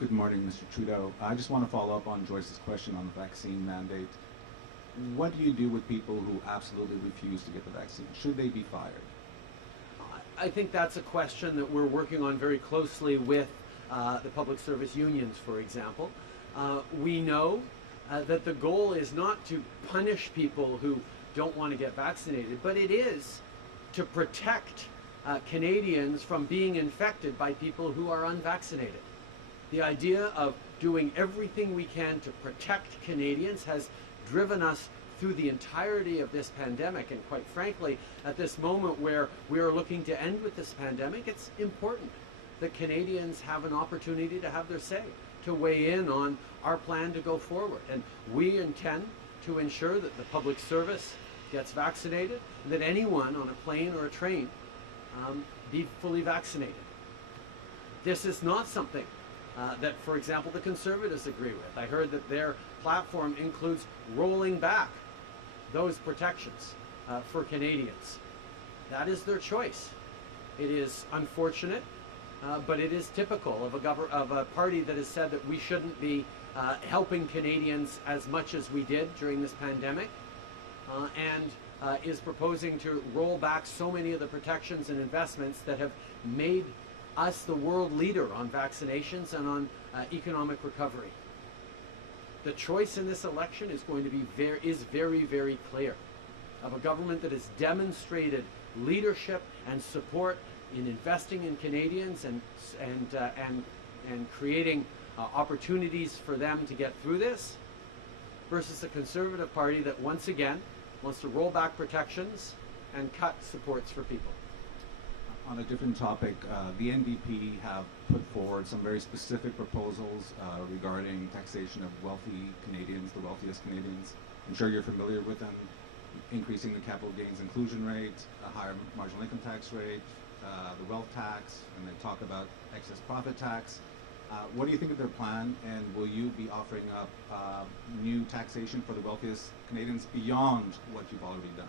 Good morning, Mr. Trudeau. I just want to follow up on Joyce's question on the vaccine mandate. What do you do with people who absolutely refuse to get the vaccine? Should they be fired? I think that's a question that we're working on very closely with the public service unions, for example. We know that the goal is not to punish people who don't want to get vaccinated, but it is to protect Canadians from being infected by people who are unvaccinated. The idea of doing everything we can to protect Canadians has driven us through the entirety of this pandemic, and quite frankly, at this moment where we are looking to end with this pandemic, it's important that Canadians have an opportunity to have their say, to weigh in on our plan to go forward. And we intend to ensure that the public service gets vaccinated, and that anyone on a plane or a train be fully vaccinated. This is not something that, for example, the Conservatives agree with. I heard that their platform includes rolling back those protections for Canadians. That is their choice. It is unfortunate, but it is typical of a party that has said that we shouldn't be helping Canadians as much as we did during this pandemic, and is proposing to roll back so many of the protections and investments that have made us the world leader on vaccinations and on economic recovery. The choice in this election is going to be very, very clear, of a government that has demonstrated leadership and support in investing in Canadians and creating opportunities for them to get through this, versus a Conservative Party that once again wants to roll back protections and cut supports for people. On a different topic, the NDP have put forward some very specific proposals regarding taxation of wealthy Canadians, the wealthiest Canadians. I'm sure you're familiar with them. Increasing the capital gains inclusion rate, a higher marginal income tax rate, the wealth tax, and they talk about excess profit tax. What do you think of their plan, and will you be offering up new taxation for the wealthiest Canadians beyond what you've already done?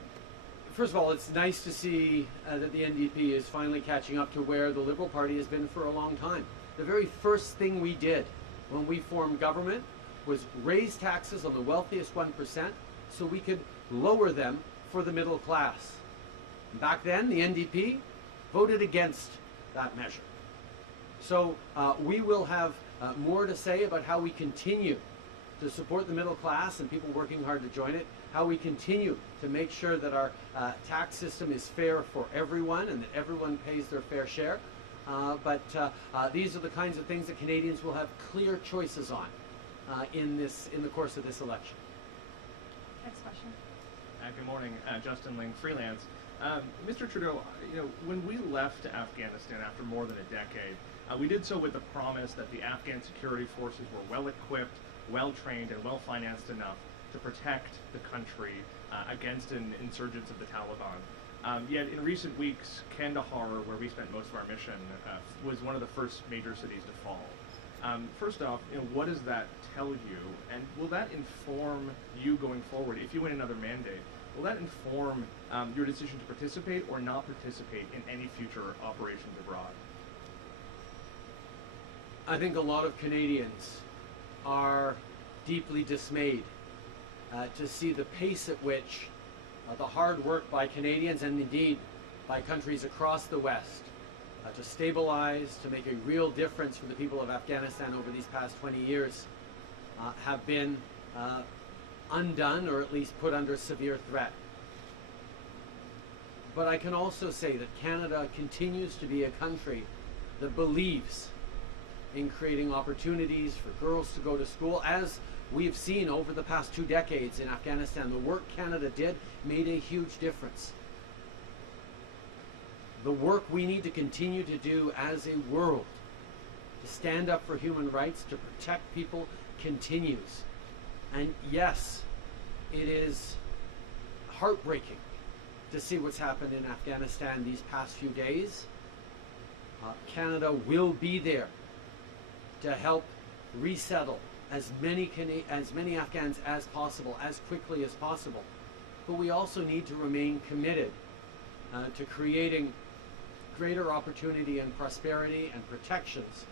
First of all, it's nice to see that the NDP is finally catching up to where the Liberal Party has been for a long time. The very first thing we did when we formed government was raise taxes on the wealthiest 1% so we could lower them for the middle class. Back then, the NDP voted against that measure. So we will have more to say about how we continue to support the middle class and people working hard to join it, how we continue to make sure that our tax system is fair for everyone and that everyone pays their fair share. But these are the kinds of things that Canadians will have clear choices on in the course of this election. Next question. Good morning, Justin Ling, freelance. Mr. Trudeau, when we left Afghanistan after more than a decade, we did so with the promise that the Afghan security forces were well equipped, well trained, and well financed enough to protect the country against an insurgence of the Taliban. Yet in recent weeks, Kandahar, where we spent most of our mission, was one of the first major cities to fall. First off, what does that tell you, and will that inform you going forward? If you win another mandate, will that inform your decision to participate or not participate in any future operations abroad? I think a lot of Canadians are deeply dismayed to see the pace at which the hard work by Canadians and indeed by countries across the West to stabilize, to make a real difference for the people of Afghanistan over these past 20 years have been undone, or at least put under severe threat. But I can also say that Canada continues to be a country that believes in creating opportunities for girls to go to school. As we've seen over the past 2 decades in Afghanistan, the work Canada did made a huge difference. The work we need to continue to do as a world to stand up for human rights, to protect people, continues. And yes, it is heartbreaking to see what's happened in Afghanistan these past few days. Canada will be there to help resettle as many Afghans as possible, as quickly as possible. But we also need to remain committed to creating greater opportunity and prosperity and protections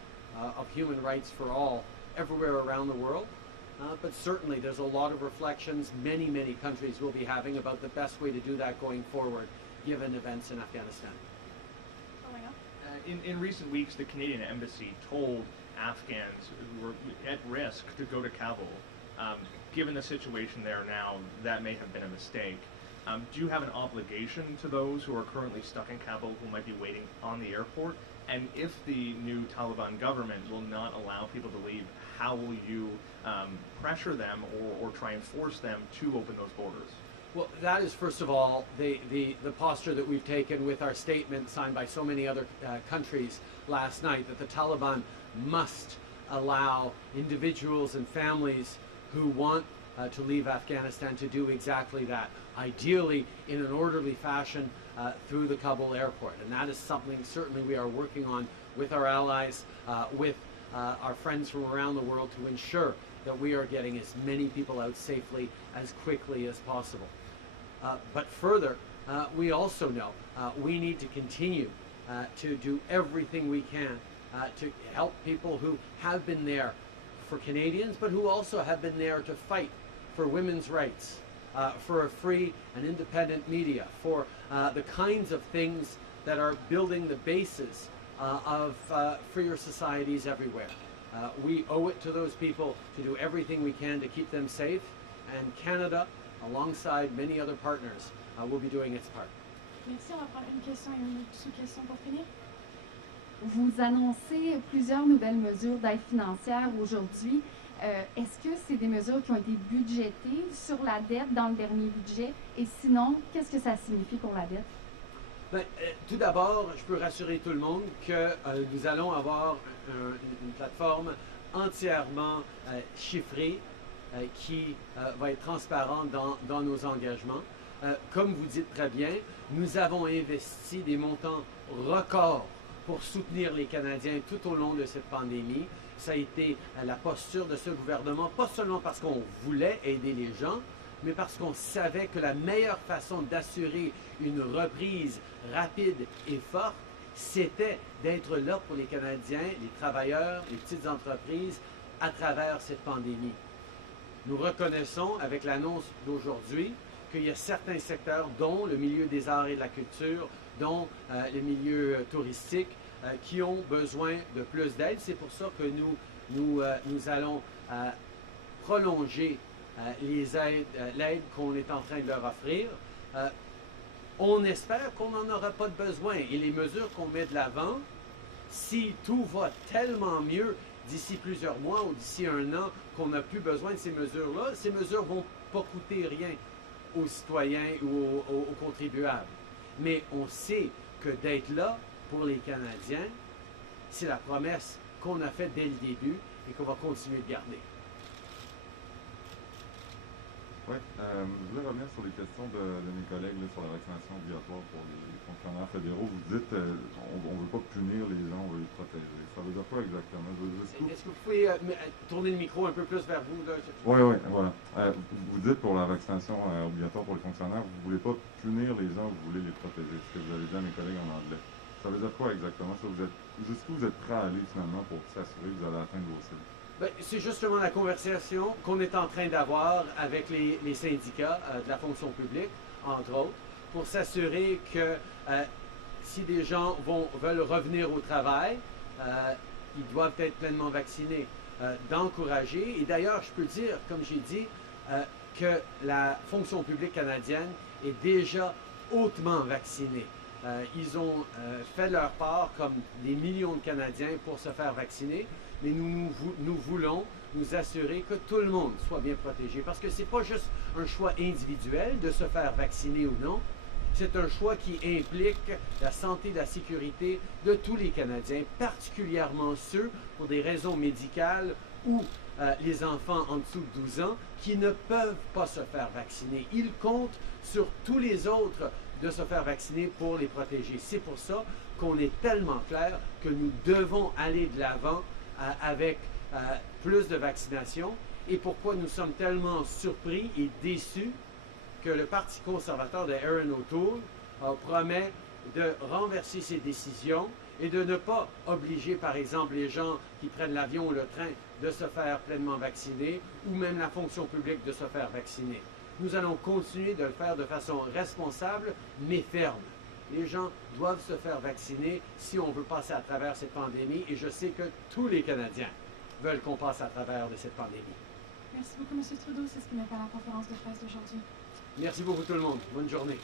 of human rights for all everywhere around the world. But certainly there's a lot of reflections many countries will be having about the best way to do that going forward, given events in Afghanistan. Following up. In recent weeks, the Canadian Embassy told Afghans who were at risk to go to Kabul. Given the situation there now, that may have been a mistake. Do you have an obligation to those who are currently stuck in Kabul who might be waiting on the airport? And if the new Taliban government will not allow people to leave, how will you pressure them or try and force them to open those borders? Well, that is, first of all, the posture that we've taken with our statement signed by so many other countries last night, that the Taliban must allow individuals and families who want to leave Afghanistan to do exactly that, ideally in an orderly fashion through the Kabul airport. And that is something certainly we are working on with our allies, with our friends from around the world, to ensure that we are getting as many people out safely as quickly as possible. But further, we also know we need to continue to do everything we can to help people who have been there for Canadians, but who also have been there to fight for women's rights, for a free and independent media, for the kinds of things that are building the basis of freer societies everywhere. We owe it to those people to do everything we can to keep them safe, and Canada, alongside many other partners, will be doing its part. Merci, on va prendre une question et une sous-question pour finir. Vous annoncez plusieurs nouvelles mesures d'aide financière aujourd'hui. Est-ce que c'est des mesures qui ont été budgétées sur la dette dans le dernier budget? Et sinon, qu'est-ce que ça signifie pour la dette? Ben, tout d'abord, je peux rassurer tout le monde que nous allons avoir une plateforme entièrement chiffrée qui va être transparente dans nos engagements. Comme vous dites très bien, nous avons investi des montants records pour soutenir les Canadiens tout au long de cette pandémie. Ça a été la posture de ce gouvernement, pas seulement parce qu'on voulait aider les gens, mais parce qu'on savait que la meilleure façon d'assurer une reprise rapide et forte, c'était d'être là pour les Canadiens, les travailleurs, les petites entreprises à travers cette pandémie. Nous reconnaissons avec l'annonce d'aujourd'hui qu'il y a certains secteurs, dont le milieu des arts et de la culture, dont les milieux touristiques, qui ont besoin de plus d'aide. C'est pour ça que nous allons prolonger l'aide qu'on est en train de leur offrir. On espère qu'on n'en aura pas de besoin. Et les mesures qu'on met de l'avant, si tout va tellement mieux d'ici plusieurs mois ou d'ici un an qu'on n'a plus besoin de ces mesures vont pas coûter rien aux citoyens ou aux contribuables. Mais on sait que d'être là pour les Canadiens, c'est la promesse qu'on a faite dès le début et qu'on va continuer de garder. Oui, je voulais revenir sur les questions de mes collègues là, sur la vaccination obligatoire pour les fonctionnaires fédéraux. Vous dites on ne veut pas punir les gens, on veut les protéger. Ça veut dire quoi exactement? Est-ce que vous pouvez tourner le micro un peu plus vers vous? Oui, voilà. Vous dites pour la vaccination obligatoire pour les fonctionnaires, vous ne voulez pas punir les gens, vous voulez les protéger. C'est ce que vous avez dit à mes collègues en anglais. Ça veut dire quoi exactement? Jusqu'où vous êtes prêt à aller finalement pour s'assurer que vous allez atteindre vos cibles? Ben, c'est justement la conversation qu'on est en train d'avoir avec les syndicats de la fonction publique, entre autres, pour s'assurer que si des gens veulent revenir au travail, ils doivent être pleinement vaccinés, d'encourager. Et d'ailleurs, je peux dire, comme j'ai dit, que la fonction publique canadienne est déjà hautement vaccinée. Ils ont fait leur part, comme des millions de Canadiens, pour se faire vacciner. Mais nous voulons nous assurer que tout le monde soit bien protégé. Parce que ce n'est pas juste un choix individuel de se faire vacciner ou non. C'est un choix qui implique la santé et la sécurité de tous les Canadiens, particulièrement ceux pour des raisons médicales ou les enfants en dessous de 12 ans qui ne peuvent pas se faire vacciner. Ils comptent sur tous les autres de se faire vacciner pour les protéger. C'est pour ça qu'on est tellement clair que nous devons aller de l'avant avec plus de vaccination, et pourquoi nous sommes tellement surpris et déçus que le Parti conservateur de Erin O'Toole promet de renverser ses décisions et de ne pas obliger, par exemple, les gens qui prennent l'avion ou le train de se faire pleinement vacciner, ou même la fonction publique de se faire vacciner. Nous allons continuer de le faire de façon responsable, mais ferme. Les gens doivent se faire vacciner si on veut passer à travers cette pandémie, et je sais que tous les Canadiens veulent qu'on passe à travers de cette pandémie. Merci beaucoup, M. Trudeau. C'est ce qui met fin à la conférence de presse d'aujourd'hui. Merci beaucoup tout le monde. Bonne journée.